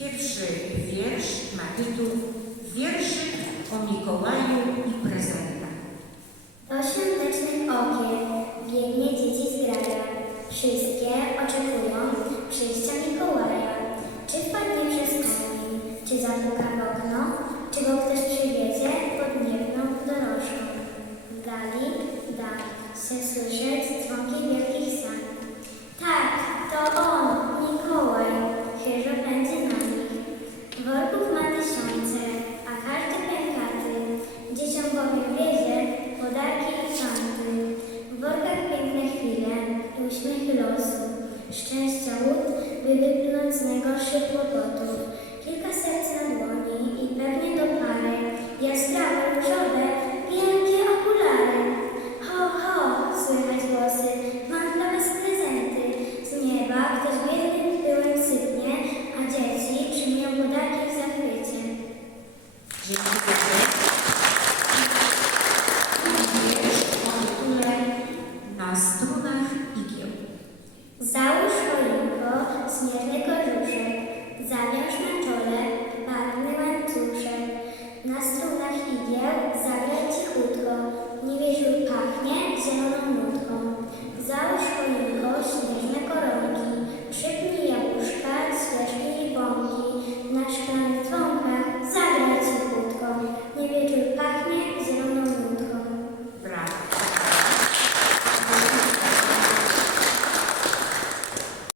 Pierwszy wiersz ma tytuł Wierszyk o Mikołaju i prezentach. Osiem lecznych okien biegnie dzieci z grania. Wszystkie oczekują przyjścia Mikołaja. Czy wpadnie przez kamień, czy zapuka w okno, czy go ktoś przywiezie pod niewną dorożką. Dali, da, se słyszy uśmiechy losu, szczęścia łód, by wypłynąć z najgorszych kłopotów. Kilka serc na dłoni i pewnie do pary, ja zdrawa różowe, wielkie okulary. Ho, ho, słychać głosy, mam dla was prezenty. Z nieba ktoś biednym pyłem sypnie, a dzieci czynią podaki w zachwycie. Dziękuję.